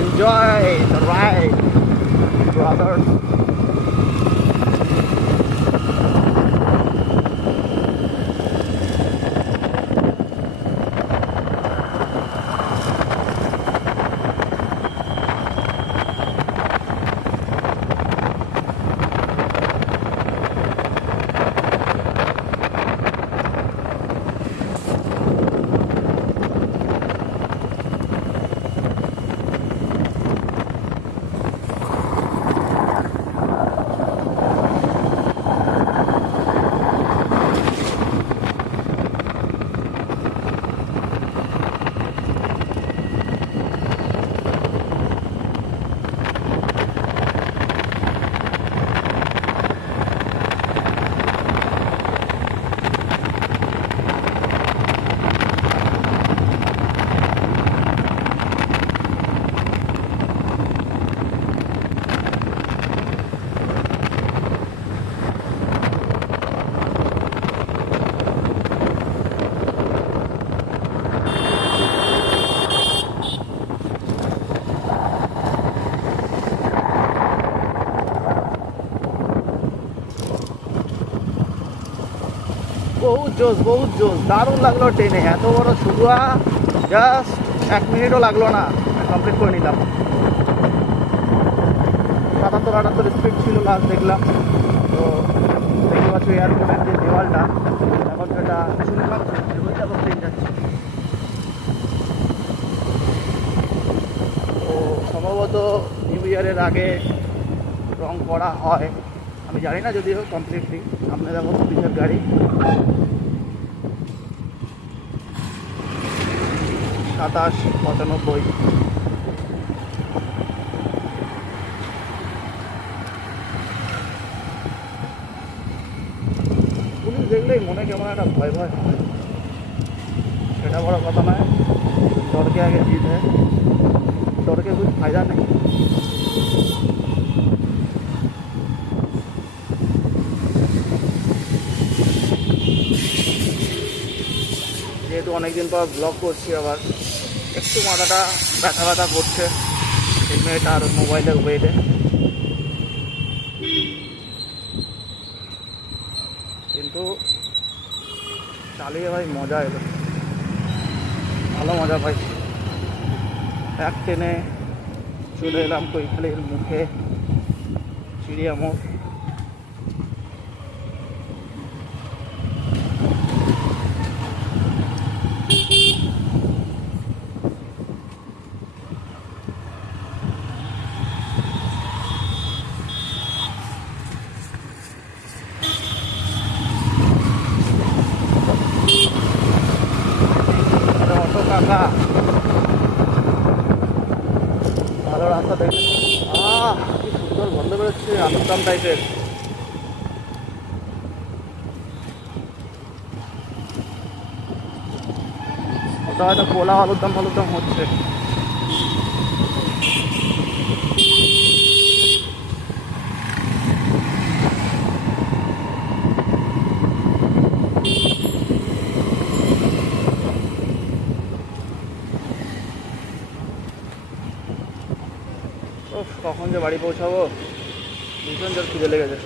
enjoy the ride, brothers. বহুত জোস দারুণ লাগলো ট্রেনে, এত বড় শুরুয়া জাস্ট 1 মিনিটও লাগলো না, কমপ্লিট করে নিলাম। 77-78 স্পিড ছিল লাস্ট দেখলাম। তো দেখতে পাচ্ছি এয়ারপোর্টের যে দেওয়ালটা, এখন সেটা শুনলাম ট্রেন যাচ্ছে। তো সম্ভবত নিউ ইয়ারের আগে রং করা হয়, আমি জানি না যদিও কমপ্লিটলি। সামনে দেখো পুলিশের গাড়ি, 27-95। পুলিশ দেখলেই মনে কেমন একটা ভয় ভয় হয়, সেটা বড় কথা নয়। डर के आगे जीत है, डर के कुछ फायदा नहीं। যেহেতু অনেকদিন পর ব্লগ করছি, আবার একটু মাথাটা ব্যথা ব্যথা করছে হেলমেট আর মোবাইলের ওয়েটে। কিন্তু চালিয়ে ভাই মজা এলো, ভালো মজা পাইছি। এক ট্রেনে চলে এলাম কৈখালির মুখে, চিড়িয়া মোড়। কাকা ভালো রাস্তা দেখে, কি সুন্দর গন্ধ বেরোচ্ছে, আলুর দাম টাইপের। ওটা হয়তো পোলা আলুর দাম হচ্ছে। কখন যে বাড়ি পৌঁছাবো, ভীষণ জোর খিদে লেগেছে।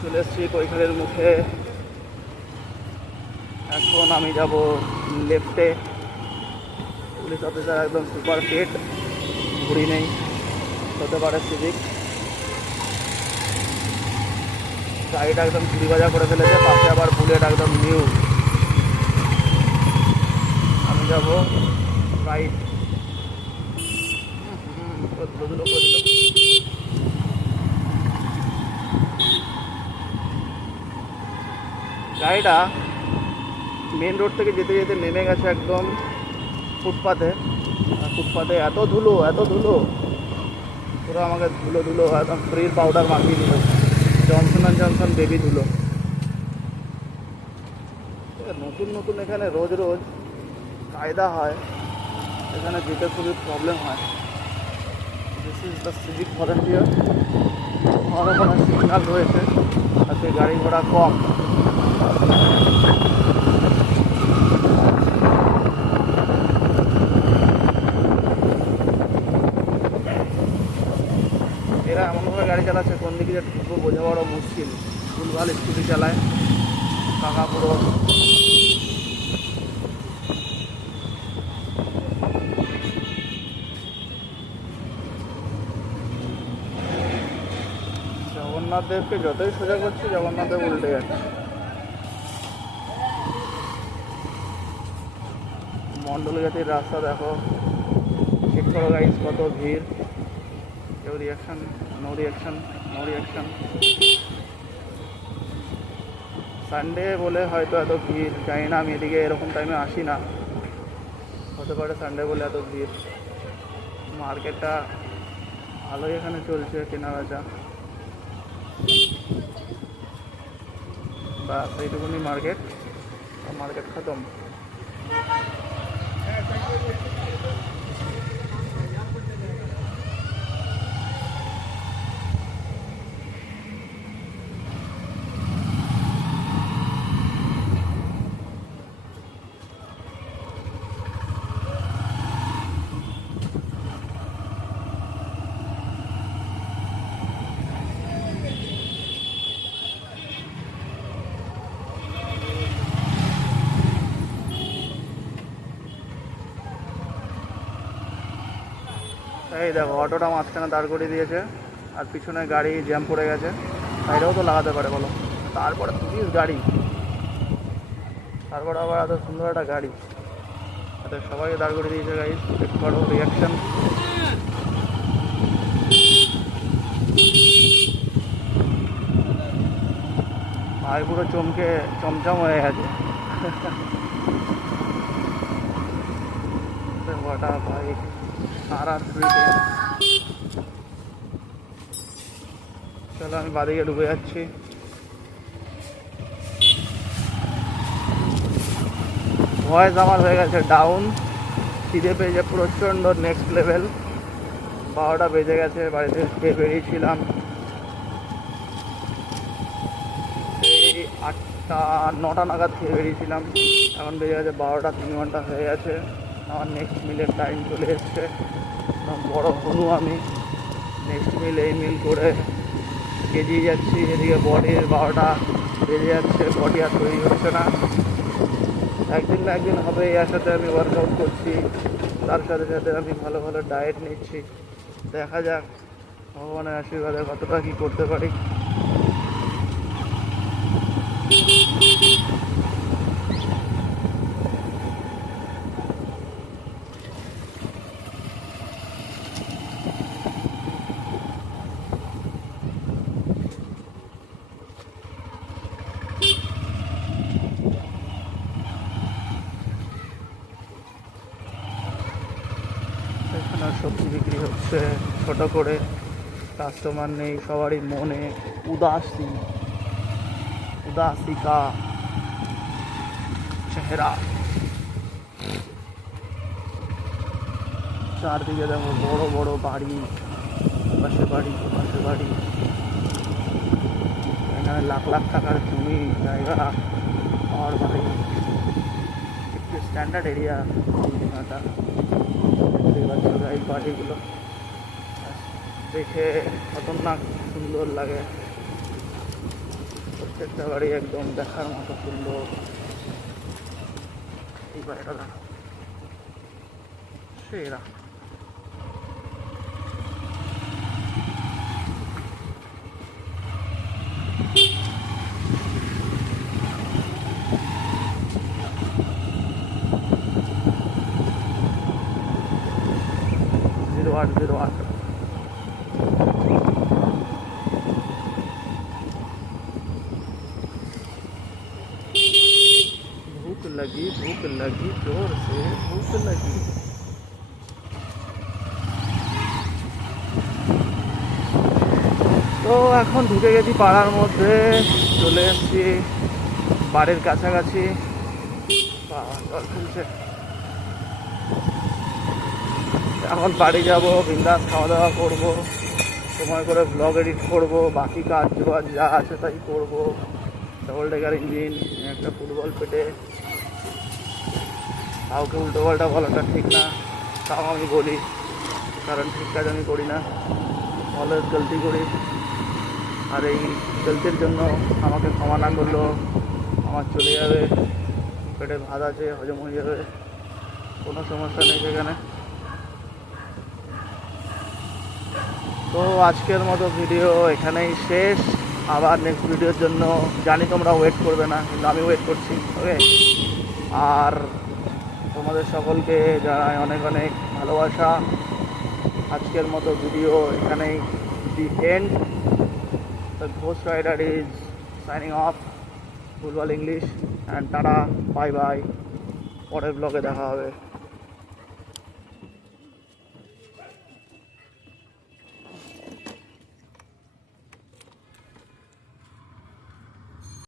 চলে এসছি কৈখালির মুখে। এখন আমি যাব লেফটে। পুলিশ অফিসার একদম সুপার ফিট, ঘুরি নেই, হতে পারে সিভিক। গাড়িটা একদম চুরি বাজা করে ফেলেছে, পাশে আবার বুলেট একদম নিউ। আমি যাব রাইট। গাড়িটা মেন রোড থেকে যেতে যেতে নেমে গেছে একদম ফুটপাতে। ফুটপাতে এত ধুলো পুরো আমাকে ধুলো একদম ফ্রির পাউডার মাখিয়ে দিল, জনসন বেবি ধুলো। নতুন এখানে রোজ কায়দা হয়, এখানে যেতে খুবই প্রবলেম হয়। This is the civic volunteer. ঘন ঘন সিগনাল রয়েছে, তাতে গাড়ি ঘোড়া কম। এরা এমনভাবে গাড়ি চালাচ্ছে কোন দিকে যে ঢুকবো বোঝা বড় মুশকিল। ভুলভাল স্কুটি চালায়, কাকা পুরো জগন্নাথ দেবকে যতই সোজা করছি জগন্নাথ দেব উল্টে যাচ্ছে। মন্ডল জাতির রাস্তা দেখো, চেক করো গাইস কত ভিড়। কেউ reaction, no reaction, no reaction. Sunday বলে হয়তো এত ভিড়, জানি না, আমি এদিকে এরকম টাইমে আসি না, হতে পারে সানডে বলে এত ভিড়। মার্কেটটা ভালোই এখানে চলছে, কেনা বেচা। বা সেইটুকুনি মার্কেট, মার্কেট খতম। এই দেখো অটোটা মাঝখানে দাঁড় করিয়ে দিয়েছে, আর পিছনে গাড়ি জ্যাম পড়ে গেছে। সাইডেও তো লাগাতে পারে বলো, তারপরে পুলিশ গাড়ি, তারপরে আবার এত সুন্দর একটা গাড়ি, এত সবাই দাঁড় করে দিয়েছে। গাড়ি চেক করো রিয়াকশন। ভাই পুরো চমকে চমচম হয়ে গেছে। ওটা বাইক RR3। চলো আমি বাদিকে ঢুকে যাচ্ছি। ভয়েস আমার হয়ে গেছে ডাউন, খিদে পেয়েছে প্রচণ্ড নেক্সট লেভেল। 12টা বেজে গেছে, বাড়িতে খেয়ে বেরিয়েছিলাম এই 8টা 9টা নাগাদ খেয়ে বেরিয়েছিলাম। এখন বেজে গেছে 12টা, 3 ঘন্টা হয়ে গেছে। আমার নেক্সট মিলের টাইম চলে এসছে। বড় হনু আমি, নেক্সট মিল এই মিল করে এগিয়ে যাচ্ছি। এদিকে বডির 12টা বেজে যাচ্ছে, বডি আর তৈরি হচ্ছে না। একদিন না একদিন হবে, এর সাথে আমি ওয়ার্কআউট করছি, তার সাথে সাথে আমি ভালো ভালো ডায়েট নিচ্ছি। দেখা যাক ভগবানের আশীর্বাদে কতটা কী করতে পারি। এখানে সবজি বিক্রি হচ্ছে ছোট করে, কাস্টমার নেই, সবারই মনে উদাসী কা চেহারা। চারদিকে দেখো বড় বড় বাড়ি, পাশে বাড়ি পাশে বাড়ি। এখানে লাখ লাখ টাকার জমি জায়গা আর বাড়ি। একটু স্ট্যান্ডার্ড এরিয়া দীঘাটা। এই বাড়িগুলো দেখে খতরনাক সুন্দর লাগে, প্রত্যেকটা বাড়ি একদম দেখার মতো সুন্দর। এই বাড়িটা দেখো সেরা। জিরো আট भूख लगी जोर से भूख लगी। তো এখন ঢুকে গেছি পাড়ার মধ্যে, চলে এসেছি বাড়ির কাছাকাছি। জল ফেলছে, এখন বাড়ি যাব, বিন্দাস খাওয়া দাওয়া করবো, সময় করে ব্লগ এডিট করব, বাকি কাজ বাজ যা আছে তাই করব। ডবল ডেকার ইঞ্জিন, একটা ফুটবল পেটে, কাউকে উল্টো পাল্টা বলাটা ঠিক না, তাও আমি বলি, কারণ ঠিক কাজ আমি করি না, অলওয়েজ গলতি করি। আর এই গলতির জন্য আমাকে ক্ষমা না করলেও আমার চলে যাবে, পেটে ভাত আছে, হজম হয়ে যাবে, কোনো সমস্যা নেই সেখানে। তো আজকের মতো ভিডিও এখানেই শেষ। আবার নেক্সট ভিডিওর জন্য জানি তোমরা ওয়েট করবে না, কিন্তু আমি ওয়েট করছি। ওকে, আর তোমাদের সকলকে জানাই অনেক অনেক ভালোবাসা। আজকের মতো ভিডিও এখানেই the end. The ghost rider is signing off. Football English and tata, bye bye. পরের ব্লগে দেখা হবে।